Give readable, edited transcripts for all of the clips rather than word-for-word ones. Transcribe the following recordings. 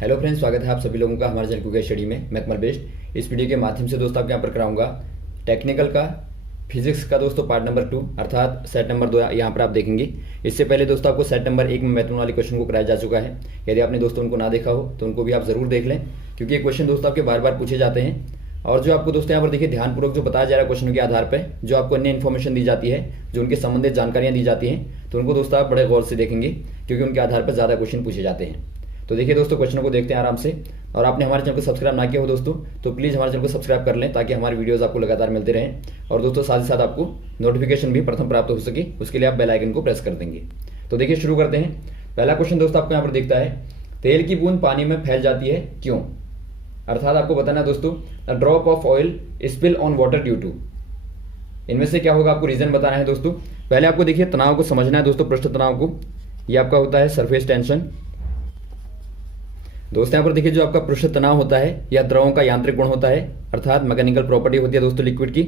Hello friends, स्वागत है आप सभी लोगों का हमारे चैनल क्विक स्टडी में। मैं कमल बेस्ट। इस वीडियो के माध्यम से दोस्तों आपके यहाँ पर कराऊंगा टेक्निकल का फिजिक्स का दोस्तों पार्ट नंबर 2 अर्थात सेट नंबर 2 यहाँ पर आप देखेंगे। इससे पहले दोस्तों आपको सेट नंबर 1 में मैथमेटिक्स वाले क्वेश्चन को कराया जा चुका है। यदि आपने दोस्तों उनको ना देखा हो तो उनको भी आप जरूर देख लें, क्योंकि ये क्वेश्चन दोस्तों आपके बार बार पूछे जाते हैं। और जो आपको दोस्तों यहाँ पर देखिए ध्यानपूर्वक जो बताया जा रहा है क्वेश्चनों के आधार पर, जो आपको अन्य इन्फॉर्मेशन दी जाती है, जो उनके संबंधित जानकारियाँ दी जाती हैं, तो उनको दोस्तों आप बड़े गौर से देखेंगे, क्योंकि उनके आधार पर ज़्यादा क्वेश्चन पूछे जाते हैं। तो देखिए दोस्तों, क्वेश्चनों को देखते हैं आराम से। और आपने हमारे चैनल को सब्सक्राइब ना किया हो दोस्तों तो प्लीज़ हमारे चैनल को सब्सक्राइब कर लें, ताकि हमारी वीडियोस आपको लगातार मिलते रहें। और दोस्तों साथ ही साथ आपको नोटिफिकेशन भी प्रथम प्राप्त हो सके, उसके लिए आप बेल आइकन को प्रेस कर देंगे। तो देखिए शुरू करते हैं। पहला क्वेश्चन दोस्तों आपको यहाँ पर दिखता है, तेल की बूंद पानी में फैल जाती है क्यों? अर्थात आपको बताना है दोस्तों, a drop of oil spill on water due to. इनमें से क्या होगा, आपको रीजन बताना है दोस्तों। पहले आपको देखिए तनाव को समझना है दोस्तों, पृष्ठ तनाव को। ये आपका होता है सरफेस टेंशन। दोस्तों यहाँ पर देखिए जो आपका पृष्ठ तनाव होता है या द्रवों का यांत्रिक गुण होता है, अर्थात मैकेनिकल प्रॉपर्टी होती है दोस्तों लिक्विड की।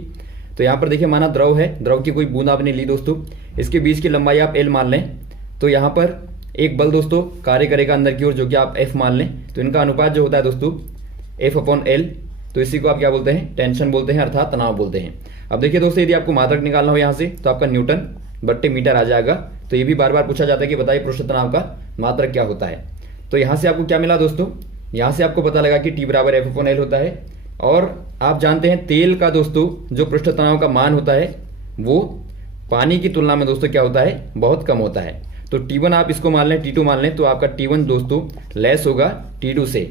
तो यहाँ पर देखिए माना द्रव है, द्रव की कोई बूंद आपने ली दोस्तों, इसके बीच की लंबाई आप L मान लें। तो यहाँ पर एक बल दोस्तों कार्य करेगा अंदर की ओर, जो कि आप F मान लें। तो इनका अनुपात जो होता है दोस्तों F/L, तो इसी को आप क्या बोलते हैं, टेंशन बोलते हैं, अर्थात तनाव बोलते हैं। अब देखिए दोस्तों, यदि आपको मात्रक निकालना हो यहाँ से तो आपका न्यूटन बट्टे मीटर आ जाएगा। तो ये भी बार बार पूछा जाता है कि बताइए पृष्ठ तनाव का मात्रक क्या होता है। तो यहाँ से आपको क्या मिला दोस्तों, यहाँ से आपको पता लगा कि T बराबर F/L होता है। और आप जानते हैं तेल का दोस्तों जो पृष्ठ तनाव का मान होता है वो पानी की तुलना में दोस्तों क्या होता है, बहुत कम होता है। तो T1 आप इसको मान लें, T2 मान लें, तो आपका T1 दोस्तों लेस होगा T2 से।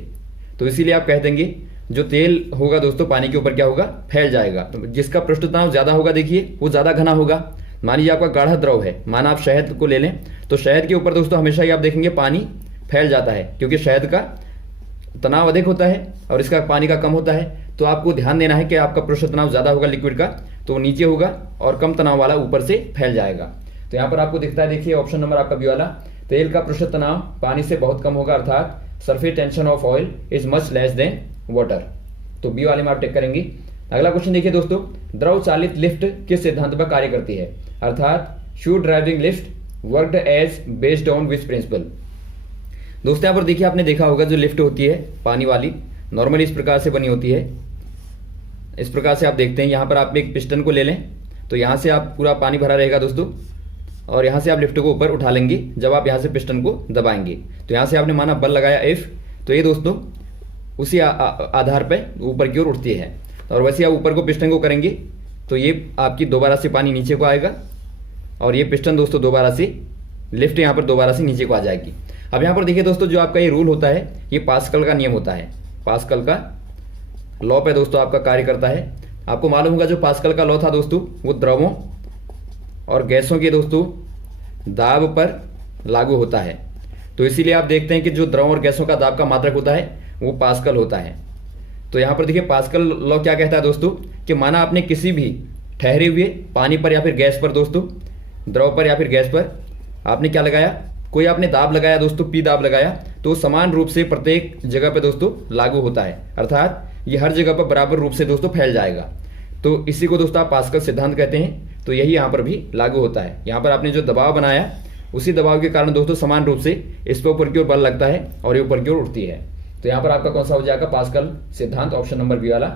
तो इसीलिए आप कह देंगे जो तेल होगा दोस्तों पानी के ऊपर क्या होगा, फैल जाएगा। तो जिसका पृष्ठ तनाव ज्यादा होगा देखिए वो ज्यादा घना होगा। मान लीजिए आपका गाढ़ा द्रव है, माना आप शहद को ले लें, तो शहद के ऊपर दोस्तों हमेशा ही आप देखेंगे पानी फैल जाता है, क्योंकि शहद का तनाव अधिक होता है और इसका पानी का कम होता है। तो आपको ध्यान देना है कि आपका पृष्ठ तनाव ज्यादा होगा लिक्विड का तो वो नीचे होगा, और कम तनाव वाला ऊपर से फैल जाएगा। तो यहाँ पर आपको दिखता है, देखिए ऑप्शन नंबर आपका बी वाला, तेल का पृष्ठ तनाव पानी से बहुत कम होगा, अर्थात surface tension of oil is much less than water. तो बी वाले में आप टिक करेंगे। अगला क्वेश्चन देखिए दोस्तों, द्रव चालित लिफ्ट किस सिद्धांत पर कार्य करती है? अर्थात शू driving lift worked as based on which principle. दोस्तों यहाँ पर देखिए आपने देखा होगा जो लिफ्ट होती है पानी वाली, नॉर्मली इस प्रकार से बनी होती है। इस प्रकार से आप देखते हैं, यहाँ पर आप एक पिस्टन को ले लें, तो यहाँ से आप पूरा पानी भरा रहेगा दोस्तों, और यहाँ से आप लिफ्ट को ऊपर उठा लेंगे। जब आप यहाँ से पिस्टन को दबाएंगे तो यहाँ से आपने माना बल लगाया F, तो ये दोस्तों उसी आधार पर ऊपर की ओर उठती है। और वैसे आप ऊपर को पिस्टन को करेंगे तो ये आपकी दोबारा से पानी नीचे को आएगा, और ये पिस्टन दोस्तों दोबारा से लिफ्ट यहाँ पर दोबारा से नीचे को आ जाएगी। अब यहाँ पर देखिए दोस्तों जो आपका ये रूल होता है, ये पास्कल का नियम होता है, पास्कल का लॉ पे दोस्तों आपका कार्य करता है। आपको मालूम होगा जो पास्कल का लॉ था दोस्तों, वो द्रवों और गैसों के दोस्तों दाब पर लागू होता है। तो इसीलिए आप देखते हैं कि जो द्रवों और गैसों का दाब का मात्रक होता है वो पास्कल होता है। तो यहाँ पर देखिए पास्कल लॉ क्या कहता है दोस्तों, कि माना आपने किसी भी ठहरे हुए पानी पर या फिर गैस पर दोस्तों, द्रव पर या फिर गैस पर आपने क्या लगाया, कोई आपने दाब लगाया दोस्तों, P दाब लगाया, तो समान रूप से प्रत्येक जगह पे दोस्तों लागू होता है, अर्थात ये हर जगह पर बराबर रूप से दोस्तों फैल जाएगा। तो इसी को दोस्तों आप पास्कल सिद्धांत कहते हैं। तो यही यहाँ पर भी लागू होता है। यहाँ पर आपने जो दबाव बनाया उसी दबाव के कारण दोस्तों समान रूप से इस पर ऊपर की ओर बल लगता है और ये ऊपर की ओर उठती है। तो यहाँ पर आपका कौन सा हो जाएगा, पास्कल सिद्धांत, ऑप्शन नंबर बी वाला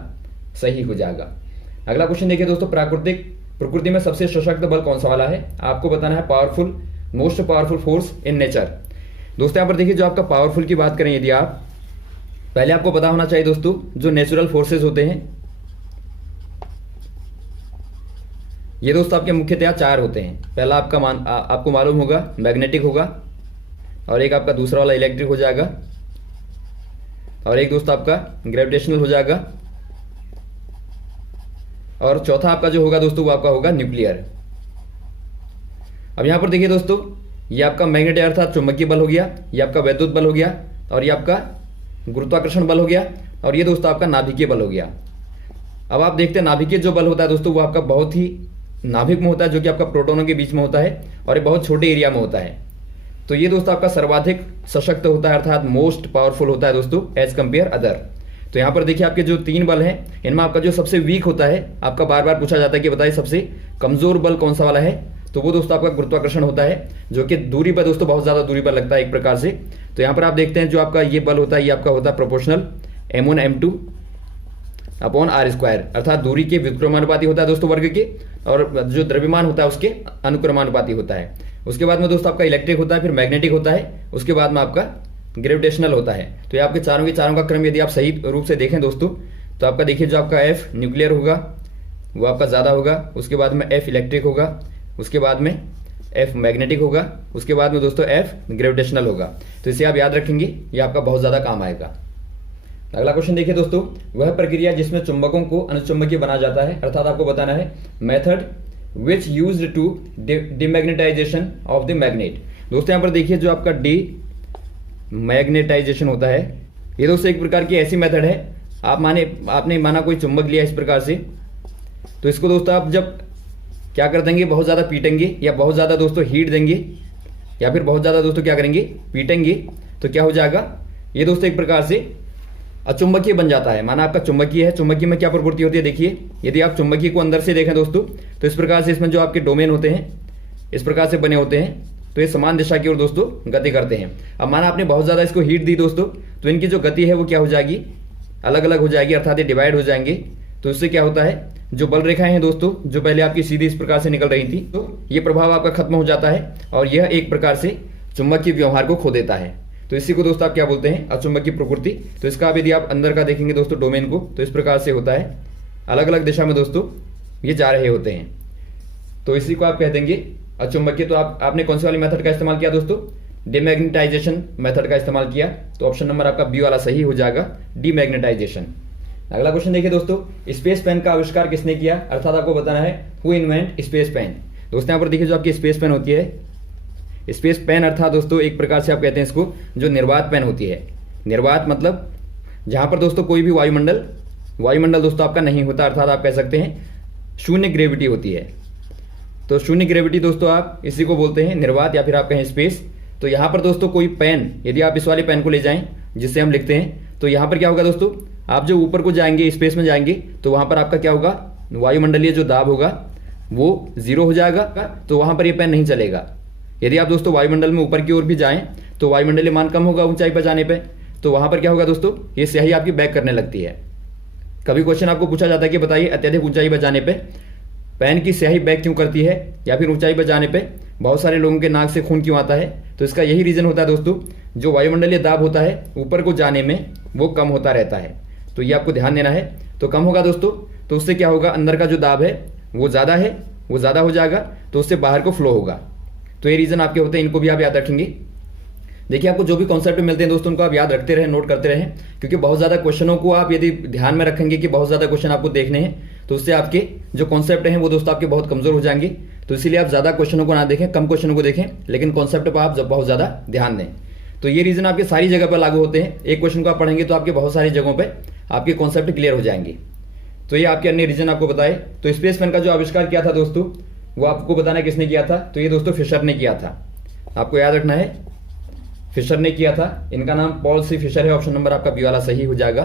सही हो जाएगा। अगला क्वेश्चन देखिए दोस्तों, प्रकृति में सबसे सशक्त बल कौन सा वाला है? आपको बताना है powerful, most powerful force in nature. दोस्तों यहाँ पर देखिए जो आपका पावरफुल की बात करें, यदि आप पहले आपको पता होना चाहिए दोस्तों जो नेचुरल फोर्सेस होते हैं, ये दोस्तों आपके मुख्यतः 4 होते हैं। पहला आपका आपको मालूम होगा मैग्नेटिक होगा, और एक आपका दूसरा वाला इलेक्ट्रिक हो जाएगा, और एक दोस्तों आपका ग्रेविटेशनल हो जाएगा, और चौथा आपका जो होगा दोस्तों वो आपका होगा न्यूक्लियर। अब यहाँ पर देखिए दोस्तों, ये आपका मैग्नेटिक अर्थात चुंबकीय बल हो गया, ये आपका वैद्युत बल हो गया, और ये आपका गुरुत्वाकर्षण बल हो गया, और ये दोस्तों आपका नाभिकीय बल हो गया। अब आप देखते हैं नाभिकीय जो बल होता है दोस्तों वो आपका बहुत ही नाभिक में होता है, जो कि आपका प्रोटोनों के बीच में होता है, और ये बहुत छोटे एरिया में होता है। तो ये दोस्तों आपका सर्वाधिक सशक्त होता है, अर्थात मोस्ट पावरफुल होता है दोस्तों एज कंपेयर अदर। तो यहाँ पर देखिए आपके जो 3 बल हैं, इनमें आपका जो सबसे वीक होता है, आपका बार बार पूछा जाता है कि बताइए सबसे कमजोर बल कौन सा वाला है? तो वो दोस्तों आपका गुरुत्वाकर्षण होता है, जो कि दूरी पर दोस्तों बहुत ज़्यादा दूरी पर लगता है एक प्रकार से। तो यहाँ पर आप देखते हैं जो आपका ये बल होता है, ये आपका होता है proportional m1 m2 upon r square, अर्थात दूरी के व्युत्क्रमानुपाती होता है दोस्तों वर्ग के, और जो द्रव्यमान होता है उसके अनुक्रमानुपाती होता है। उसके बाद में दोस्तों आपका इलेक्ट्रिक होता है, फिर मैग्नेटिक होता है, उसके बाद में आपका ग्रेविटेशनल होता है। तो ये आपके चारों के चारों का क्रम यदि आप सही रूप से देखें दोस्तों, तो आपका देखिए जो आपका F न्यूक्लियर होगा वो आपका ज़्यादा होगा, उसके बाद में F इलेक्ट्रिक होगा, उसके बाद में F मैग्नेटिक होगा, उसके बाद में दोस्तों F ग्रेविटेशनल होगा। तो इसे आप याद रखेंगे, ये आपका बहुत ज़्यादा काम आएगा। अगला क्वेश्चन देखिए दोस्तों, वह प्रक्रिया जिसमें चुंबकों को अनुचुंबकीय बना जाता है, अर्थात आपको बताना है method which used to demagnetization of the magnet. दोस्तों यहाँ पर देखिए जो आपका डीमैग्नेटाइजेशन होता है, ये दोस्तों एक प्रकार की ऐसी मेथड है, आपने माना कोई चुंबक लिया इस प्रकार से, तो इसको दोस्तों आप जब क्या कर देंगे, बहुत ज़्यादा पीटेंगे या बहुत ज़्यादा दोस्तों हीट देंगे या फिर बहुत ज़्यादा दोस्तों क्या करेंगे, पीटेंगे, तो क्या हो जाएगा, ये दोस्तों एक प्रकार से अचुंबकीय बन जाता है। माना आपका चुंबकीय है, चुंबकीय में क्या प्रवृत्ति होती है, देखिए यदि आप चुंबकीय को अंदर से देखें दोस्तों, तो इस प्रकार से इसमें जो आपके डोमेन होते हैं इस प्रकार से बने होते हैं, तो ये समान दिशा की ओर दोस्तों गति करते हैं। अब माना आपने बहुत ज़्यादा इसको हीट दी दोस्तों, तो इनकी जो गति है वो क्या हो जाएगी, अलग अलग हो जाएगी, अर्थात ये डिवाइड हो जाएंगे। तो इससे क्या होता है, जो बल रेखाएं हैं दोस्तों जो पहले आपकी सीधी इस प्रकार से निकल रही थी, तो ये प्रभाव आपका खत्म हो जाता है और यह एक प्रकार से चुंबकीय व्यवहार को खो देता है। तो इसी को दोस्तों आप क्या बोलते हैं, अचुंबकीय प्रकृति। तो इसका आप यदि आप अंदर का देखेंगे दोस्तों डोमेन को, तो इस प्रकार से होता है, अलग अलग दिशा में दोस्तों ये जा रहे होते हैं, तो इसी को आप कह देंगे अचुंबकीय। तो आपने कौन सी वाली मेथड का इस्तेमाल किया दोस्तों, डिमैग्नेटाइजेशन मेथड का इस्तेमाल किया। तो ऑप्शन नंबर आपका बी वाला सही हो जाएगा, डिमैग्नेटाइजेशन। अगला क्वेश्चन देखिए दोस्तों, स्पेस पेन का आविष्कार किसने किया, अर्थात आपको बताना है हु इन्वेंट स्पेस पेन। दोस्तों यहाँ पर देखिए जो आपकी स्पेस पेन होती है, स्पेस पेन अर्थात दोस्तों एक प्रकार से आप कहते हैं इसको जो निर्वात पेन होती है। निर्वात मतलब जहाँ पर दोस्तों कोई भी वायुमंडल दोस्तों आपका नहीं होता, अर्थात आप कह सकते हैं शून्य ग्रेविटी होती है। तो शून्य ग्रेविटी दोस्तों आप इसी को बोलते हैं निर्वात, या फिर आप कहें स्पेस। तो यहाँ पर दोस्तों कोई पेन, यदि आप इस वाले पेन को ले जाएं जिससे हम लिखते हैं, तो यहाँ पर क्या होगा दोस्तों, आप जो ऊपर को जाएंगे स्पेस में जाएंगे, तो वहाँ पर आपका क्या होगा, वायुमंडलीय जो दाब होगा वो 0 हो जाएगा, तो वहाँ पर ये पेन नहीं चलेगा। यदि आप दोस्तों वायुमंडल में ऊपर की ओर भी जाएं तो वायुमंडलीय मान कम होगा ऊंचाई पर जाने पे, तो वहाँ पर क्या होगा दोस्तों, ये स्याही आपकी बैक करने लगती है। कभी क्वेश्चन आपको पूछा जाता है कि बताइए अत्यधिक ऊंचाई पर जाने पे पेन की स्याही बैक क्यों करती है, या फिर ऊंचाई पर जाने पे बहुत सारे लोगों के नाक से खून क्यों आता है। तो इसका यही रीज़न होता है दोस्तों, जो वायुमंडलीय दाब होता है ऊपर को जाने में वो कम होता रहता है। तो ये आपको ध्यान देना है। तो कम होगा दोस्तों, तो उससे क्या होगा, अंदर का जो दाब है वो ज़्यादा है, वो ज़्यादा हो जाएगा, तो उससे बाहर को फ्लो होगा। तो ये रीज़न आपके होते हैं, इनको भी आप याद रखेंगे। देखिए आपको जो भी कॉन्सेप्ट मिलते हैं दोस्तों उनको आप याद रखते रहें, नोट करते रहें, क्योंकि बहुत ज़्यादा क्वेश्चनों को आप यदि ध्यान में रखेंगे कि बहुत ज़्यादा क्वेश्चन आपको देखने हैं, तो उससे आपके जो कॉन्सेप्ट हैं वो दोस्तों आपके बहुत कमज़ोर हो जाएंगे। तो इसीलिए आप ज़्यादा क्वेश्चनों को ना देखें, कम क्वेश्चनों को देखें, लेकिन कॉन्सेप्ट पर आप बहुत ज़्यादा ध्यान दें। तो ये रीज़न आपके सारी जगह पर लागू होते हैं। एक क्वेश्चन को आप पढ़ेंगे तो आपके बहुत सारी जगहों पर आपके कॉन्सेप्ट क्लियर हो जाएंगे। तो ये आपके अन्य रीज़न आपको बताए। तो स्पेस पेन का जो आविष्कार किया था दोस्तों, वो आपको बताना किसने किया था, तो ये दोस्तों फिशर ने किया था। आपको याद रखना है, फिशर ने किया था। इनका नाम पॉल सी फिशर है। ऑप्शन नंबर आपका बी वाला सही हो जाएगा।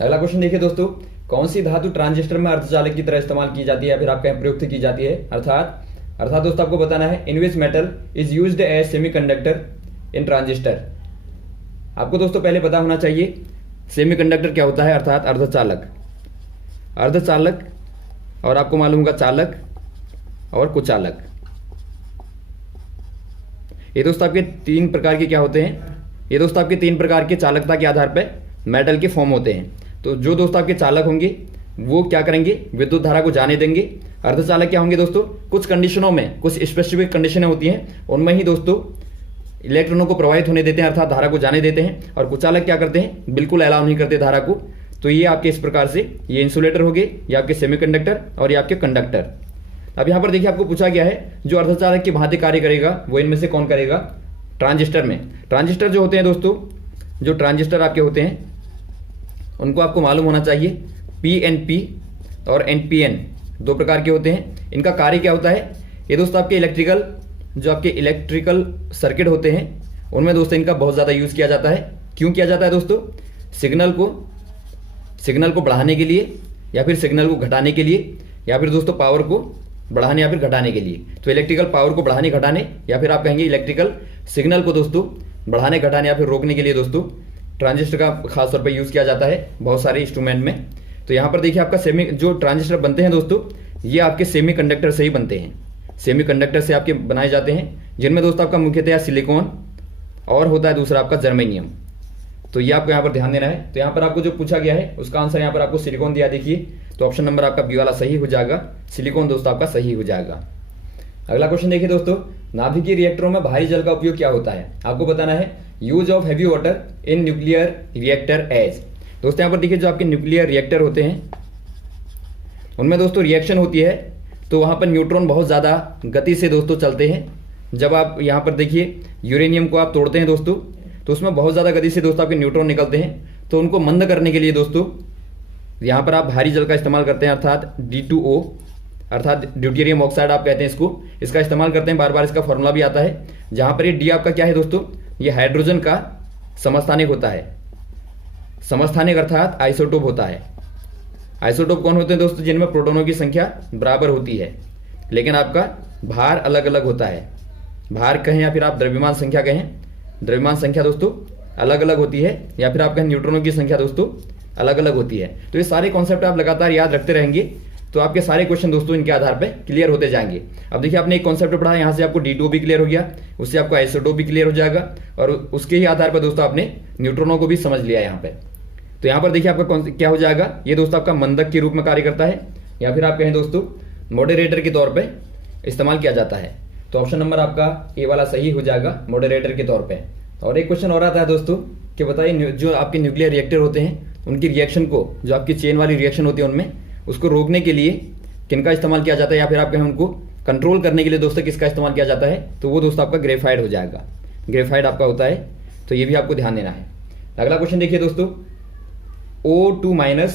अगला क्वेश्चन देखिए दोस्तों, कौन सी धातु ट्रांजिस्टर में अर्धचालक की तरह इस्तेमाल की जाती है, या फिर आपका प्रयुक्त की जाती है। अर्थात दोस्तों आपको बताना है in which metal is used as semiconductor in transistor. आपको दोस्तों पहले पता होना चाहिए सेमीकंडक्टर क्या होता है, अर्थात अर्धचालक, और आपको मालूम होगा चालक और कुचालक। ये दोस्तों आपके 3 प्रकार के क्या होते हैं, ये दोस्तों आपके 3 प्रकार के चालकता के आधार पर मेटल के फॉर्म होते हैं। तो जो दोस्तों आपके चालक होंगे वो क्या करेंगे, विद्युत धारा को जाने देंगे। अर्धचालक क्या होंगे दोस्तों, कुछ कंडीशनों में, कुछ स्पेसिफिक कंडीशनें होती हैं, उनमें ही दोस्तों इलेक्ट्रॉनों को प्रवाहित होने देते हैं, अर्थात धारा को जाने देते हैं। और कुचालक क्या करते हैं, बिल्कुल अलाउ नहीं करते धारा को। तो ये आपके इस प्रकार से ये इंसुलेटर हो गए, ये आपके सेमीकंडक्टर और ये आपके कंडक्टर। अब यहाँ पर देखिए आपको पूछा गया है जो अर्धचालक की भांति कार्य करेगा वो इनमें से कौन करेगा, ट्रांजिस्टर में। ट्रांजिस्टर जो होते हैं दोस्तों, जो ट्रांजिस्टर आपके होते हैं उनको आपको मालूम होना चाहिए PNP और NPN 2 प्रकार के होते हैं। इनका कार्य क्या होता है, ये दोस्तों आपके इलेक्ट्रिकल सर्किट होते हैं उनमें दोस्तों इनका बहुत ज़्यादा यूज़ किया जाता है। क्यों किया जाता है दोस्तों, सिग्नल को बढ़ाने के लिए, या फिर सिग्नल को घटाने के लिए, या फिर दोस्तों पावर को बढ़ाने या फिर घटाने के लिए। तो इलेक्ट्रिकल पावर को बढ़ाने घटाने या फिर आप कहेंगे इलेक्ट्रिकल सिग्नल को दोस्तों बढ़ाने घटाने या फिर रोकने के लिए दोस्तों ट्रांजिस्टर का खासतौर पर यूज़ किया जाता है बहुत सारे इंस्ट्रूमेंट में। तो यहाँ पर देखिए आपका जो ट्रांजिस्टर बनते हैं दोस्तों, ये आपके सेमीकंडक्टर से ही बनते हैं, सेमीकंडक्टर से आपके बनाए जाते हैं, जिनमें दोस्तों आपका मुख्यतः सिलिकॉन और होता है दूसरा आपका जर्मेनियम। तो ये आपको यहाँ पर ध्यान देना है। तो यहाँ पर आपको जो पूछा गया है उसका आंसर यहाँ पर आपको सिलिकॉन दिया, देखिए। तो ऑप्शन नंबर आपका बी वाला सही हो जाएगा, सिलिकॉन दोस्तों आपका सही हो जाएगा। अगला क्वेश्चन देखिए दोस्तों, नाभिकीय रिएक्टरों में भारी जल का उपयोग क्या होता है? आपको बताना है use of heavy water in nuclear reactor as. दोस्तों यहाँ पर देखिए जो आपके न्यूक्लियर रिएक्टर होते हैं उनमें दोस्तों रिएक्शन होती है, तो वहाँ पर न्यूट्रॉन बहुत ज़्यादा गति से दोस्तों चलते हैं। जब आप यहाँ पर देखिए यूरेनियम को आप तोड़ते हैं दोस्तों, तो उसमें बहुत ज़्यादा गति से दोस्तों आपके न्यूट्रॉन निकलते हैं। तो उनको मंद करने के लिए दोस्तों यहाँ पर आप भारी जल का इस्तेमाल करते हैं, अर्थात D2O, अर्थात ड्यूटेरियम ऑक्साइड आप कहते हैं इसको, इसका इस्तेमाल करते हैं। बार बार इसका फॉर्मूला भी आता है, जहाँ पर ये डी आपका क्या है दोस्तों, ये हाइड्रोजन का समस्थानिक होता है। समस्थानिक अर्थात आइसोटोप होता है। आइसोटोप कौन होते हैं दोस्तों? जिनमें प्रोटॉनों की संख्या बराबर होती है, लेकिन आपका भार अलग अलग होता है। भार कहें या फिर आप द्रव्यमान संख्या कहें, द्रव्यमान संख्या दोस्तों अलग अलग होती है, या फिर आप कहें न्यूट्रॉनों की संख्या दोस्तों अलग अलग होती है। तो ये सारे कॉन्सेप्ट आप लगातार याद रखते रहेंगे तो आपके सारे क्वेश्चन दोस्तों इनके आधार पे क्लियर होते जाएंगे। अब देखिए आपने एक कॉन्सेप्ट पढ़ा, यहाँ से आपको D2O भी क्लियर हो गया, उससे आपको आइसोटोप भी क्लियर हो जाएगा, और उसके ही आधार पर दोस्तों आपने न्यूट्रॉनों को भी समझ लिया यहाँ पे। तो यहाँ पर देखिए आपका क्या हो जाएगा, ये दोस्तों आपका मंदक के रूप में कार्य करता है, या फिर आप कहें दोस्तों मॉडरेटर के तौर पर इस्तेमाल किया जाता है। तो ऑप्शन नंबर आपका ए वाला सही हो जाएगा, मॉडरेटर के तौर पे। और एक क्वेश्चन और आता है दोस्तों कि बताइए जो आपके न्यूक्लियर रिएक्टर होते हैं उनकी रिएक्शन को, जो आपकी चेन वाली रिएक्शन होती है उनमें, उसको रोकने के लिए किनका इस्तेमाल किया जाता है, या फिर आप कहें उनको कंट्रोल करने के लिए दोस्तों किसका इस्तेमाल किया जाता है? तो वो दोस्तों आपका ग्रेफाइट हो जाएगा, ग्रेफाइट आपका होता है। तो ये भी आपको ध्यान देना है। अगला क्वेश्चन देखिए दोस्तों, O2-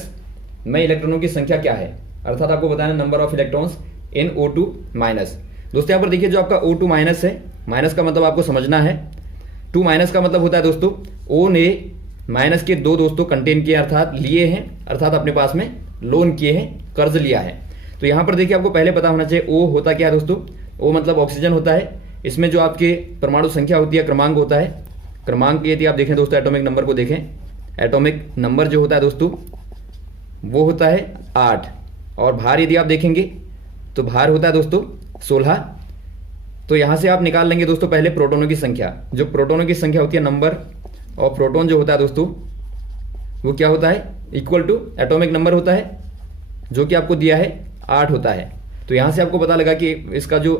में इलेक्ट्रॉनों की संख्या क्या है? अर्थात आपको बताना number of electrons in O2-। दोस्तों यहाँ पर देखिए जो आपका O2- है, माइनस का मतलब आपको समझना है। 2- का मतलब होता है दोस्तों O ने माइनस के दो दोस्तों कंटेन किए, अर्थात लिए हैं, अर्थात अपने पास में लोन किए हैं, कर्ज लिया है। तो यहाँ पर देखिए आपको पहले पता होना चाहिए O होता क्या है दोस्तों। O मतलब ऑक्सीजन होता है, इसमें जो आपके परमाणु संख्या होती है क्रमांक होता है। क्रमांक यदि आप देखें दोस्तों, एटॉमिक नंबर को देखें, एटॉमिक नंबर जो होता है दोस्तों वो होता है 8, और भार यदि आप देखेंगे तो भार होता है दोस्तों 16। तो यहाँ से आप निकाल लेंगे दोस्तों पहले प्रोटोनों की संख्या। जो प्रोटोनों की संख्या होती है, नंबर और प्रोटोन जो होता है दोस्तों वो क्या होता है, इक्वल टू एटॉमिक नंबर होता है, जो कि आपको दिया है 8 होता है। तो यहाँ से आपको पता लगा कि इसका जो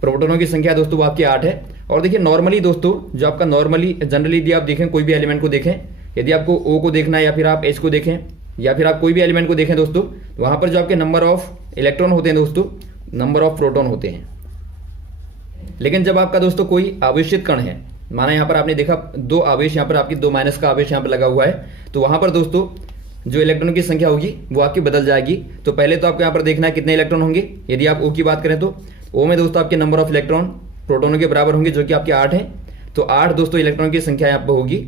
प्रोटोनों की संख्या दोस्तों वो आपकी 8 है। और देखिए नॉर्मली दोस्तों, जो आपका नॉर्मली जनरली यदि आप देखें कोई भी एलिमेंट को देखें, यदि आपको O को देखना है या फिर आप H को देखें या फिर आप कोई भी एलिमेंट को देखें दोस्तों, तो वहाँ पर जो आपके नंबर ऑफ इलेक्ट्रॉन होते हैं दोस्तों, नंबर ऑफ प्रोटॉन होते हैं। लेकिन जब आपका दोस्तों कोई आवेशित कण है, माना यहाँ पर आपने देखा 2 आवेश, यहाँ पर आपकी 2- का आवेश यहाँ पर लगा हुआ है, तो वहाँ पर दोस्तों जो इलेक्ट्रॉन की संख्या होगी वो आपकी बदल जाएगी। तो पहले तो आपको यहाँ पर देखना है कितने इलेक्ट्रॉन होंगे। यदि आप O की बात करें तो O में दोस्तों आपके नंबर ऑफ इलेक्ट्रॉन प्रोटोनों के बराबर होंगे, जो कि आपके 8 हैं। तो 8 दोस्तों इलेक्ट्रॉन की संख्या यहाँ पर होगी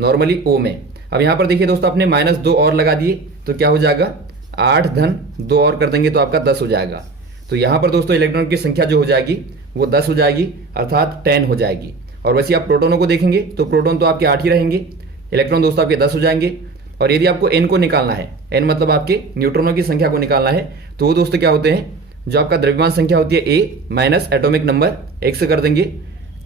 नॉर्मली O में। अब यहाँ पर देखिए दोस्तों आपने -2 और लगा दिए, तो क्या हो जाएगा, 8 धन 2 और कर देंगे तो आपका 10 हो जाएगा। तो यहाँ पर दोस्तों इलेक्ट्रॉन की संख्या जो हो जाएगी वो 10 हो जाएगी, अर्थात 10 हो जाएगी। और वैसे आप प्रोटोनों को देखेंगे तो प्रोटोन तो आपके 8 ही रहेंगे, इलेक्ट्रॉन दोस्तों आपके 10 हो जाएंगे। और यदि आपको n को निकालना है, n मतलब आपके न्यूट्रॉनों की संख्या को निकालना है, तो वो दोस्तों क्या होते हैं, जो आपका द्रव्यमान संख्या होती है A माइनस एटॉमिक नंबर 1 से कर देंगे,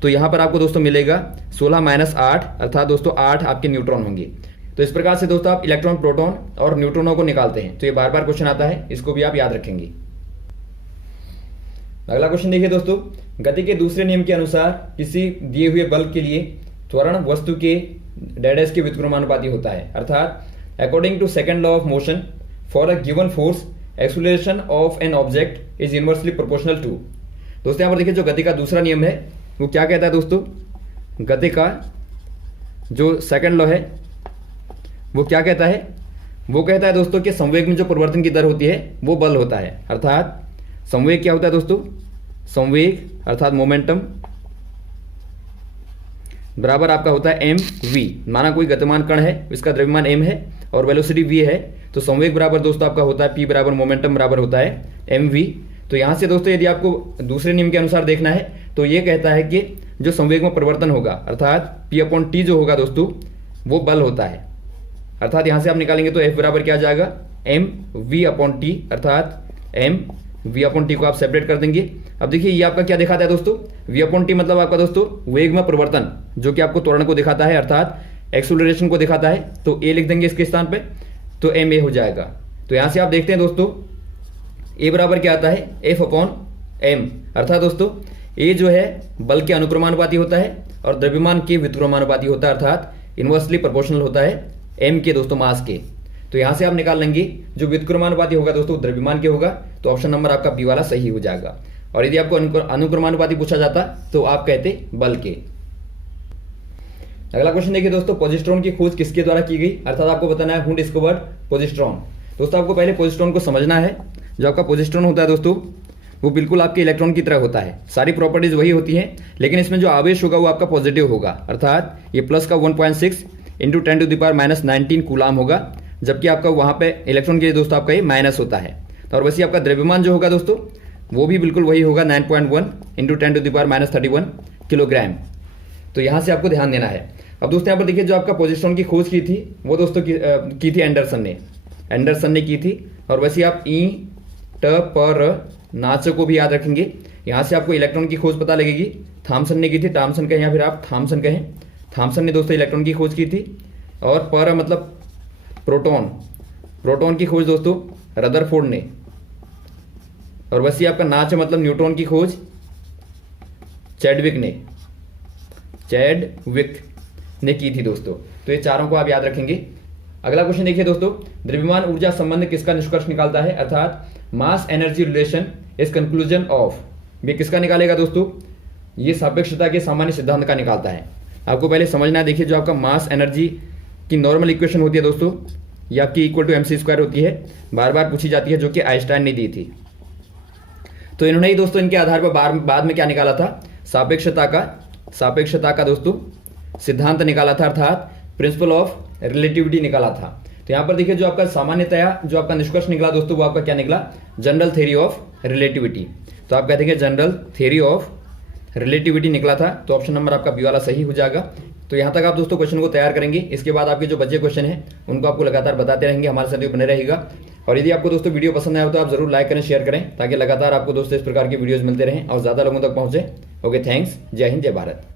तो यहाँ पर आपको दोस्तों मिलेगा 16 - 8, अर्थात दोस्तों 8 आपके न्यूट्रॉन होंगे। तो इस प्रकार से दोस्तों आप इलेक्ट्रॉन, प्रोटॉन और न्यूट्रॉनों को निकालते हैं। तो ये बार बार क्वेश्चन आता है, इसको भी आप याद रखेंगे। अगला क्वेश्चन देखिए दोस्तों, गति के दूसरे नियम के अनुसार किसी दिए हुए बल के लिए त्वरण वस्तु के डेडेस के व्युत्क्रमानुपाती होता है। अर्थात according to second law of motion for a given force acceleration of an object is inversely proportional to. दोस्तों यहाँ पर देखिए जो गति का दूसरा नियम है वो क्या कहता है दोस्तों, गति का जो सेकंड लॉ है वो क्या कहता है, वो कहता है दोस्तों कि संवेग में जो परिवर्तन की दर होती है वो बल होता है। अर्थात संवेग क्या होता है दोस्तों, संवेग अर्थात मोमेंटम बराबर आपका होता है mv। माना कोई गतिमान कण है, इसका द्रव्यमान m है और वेलोसिटी v है, तो संवेग बराबर दोस्तों आपका होता है p बराबर मोमेंटम बराबर होता है mv। तो यहाँ से दोस्तों यदि आपको दूसरे नियम के अनुसार देखना है तो ये कहता है कि जो संवेग में परिवर्तन होगा अर्थात P/T जो होगा दोस्तों वो बल होता है। अर्थात यहाँ से आप निकालेंगे तो F बराबर क्या आ जाएगा mv/t, अर्थात mv/t को आप सेपरेट कर देंगे। अब देखिए ये आपका क्या दिखाता है दोस्तों, v/t मतलब आपका दोस्तों वेग में परिवर्तन जो कि आपको त्वरण को दिखाता है अर्थात एक्सेलरेशन को दिखाता है। तो a लिख देंगे इसके स्थान पे तो ma हो जाएगा। तो यहाँ से आप देखते हैं दोस्तों a बराबर क्या आता है F/m, अर्थात दोस्तों a जो है बल के अनुक्रमानुपाती होता है और द्रव्यमान के व्युत्क्रमानुपाती होता है, अर्थात इनवर्सली प्रोपोर्शनल होता है m के दोस्तों मास के। तो यहाँ से आप निकाल लेंगे जो व्युत्क्रमानुपाती होगा दोस्तों द्रव्यमान के होगा, तो ऑप्शन नंबर आपका बी वाला सही हो जाएगा। और यदि आपको अनुक्रमानुपाती पूछा जाता तो आप कहते बल के। अगला क्वेश्चन देखिए दोस्तों, पोजिस्ट्रॉन की खोज किसके द्वारा की गई, अर्थात आपको बताना है हु डिस्कवर्ड पोजिस्ट्रॉन। दोस्तों आपको पहले पोजिस्ट्रॉन को समझना है। जो आपका पोजिस्ट्रॉन होता है दोस्तों वो बिल्कुल आपके इलेक्ट्रॉन की तरह होता है, सारी प्रॉपर्टीज वही होती हैं, लेकिन इसमें जो आवेश होगा वो आपका पॉजिटिव होगा, अर्थात ये प्लस का 1.6 इंटू 10⁻⁻19 कूलाम होगा, जबकि आपका वहाँ पे इलेक्ट्रॉन के लिए दोस्तों आपका ये माइनस होता है। तो और वैसे आपका द्रव्यमान जो होगा दोस्तों वो भी बिल्कुल वही होगा 9.1 इंटू 10⁻31 किलोग्राम। तो यहाँ से आपको ध्यान देना है। अब दोस्तों यहाँ पर देखिए जो आपका पोजिस्ट्रॉन की खोज की थी वो दोस्तों की थी एंडरसन ने की थी। और वैसे आप नाच को भी याद रखेंगे। यहाँ से आपको इलेक्ट्रॉन की खोज पता लगेगी, थॉमसन ने की थी, थॉमसन कहें या फिर आप थॉमसन कहें, थॉमसन ने दोस्तों इलेक्ट्रॉन की खोज की थी। और पर मतलब प्रोटॉन की खोज दोस्तों रदरफोर्ड ने। और वैसे आपका नाच मतलब न्यूट्रॉन की खोज चैडविक ने की थी दोस्तों। तो ये चारों को आप याद रखेंगे। अगला क्वेश्चन देखिए दोस्तों, द्रव्यमान ऊर्जा संबंध किसका निष्कर्ष निकालता है, अर्थात mass energy relation is conclusion of, ये किसका निकालेगा दोस्तों, ये सापेक्षता के सामान्य सिद्धांत का निकालता है। आपको पहले समझना है। देखिए जो आपका मास एनर्जी की नॉर्मल इक्वेशन होती है दोस्तों ये आपकी इक्वल टू mc² होती है, बार बार पूछी जाती है, जो कि आइंस्टाइन ने दी थी। तो इन्होंने ही दोस्तों इनके आधार पर बाद में क्या निकाला था, सापेक्षता का दोस्तों सिद्धांत निकाला था, अर्थात प्रिंसिपल ऑफ रिलेटिविटी निकाला था। तो यहाँ पर देखिए जो आपका सामान्यतया जो आपका निष्कर्ष निकला दोस्तों वो आपका क्या निकला, जनरल थ्योरी ऑफ रिलेटिविटी। तो आप कहते हैं जनरल थ्योरी ऑफ रिलेटिविटी निकला था। तो ऑप्शन नंबर आपका बी वाला सही हो जाएगा। तो यहाँ तक आप दोस्तों क्वेश्चन को तैयार करेंगे। इसके बाद आपके जो बचे क्वेश्चन हैं उनको आपको लगातार बताते रहेंगे, हमारे साथ बने रहेगा। और यदि आपको दोस्तों वीडियो पसंद आया हो तो आप जरूर लाइक करें, शेयर करें, ताकि लगातार आपको दोस्तों इस प्रकार की वीडियोस मिलते रहें और ज्यादा लोगों तक पहुंचे। ओके, थैंक्स, जय हिंद, जय भारत।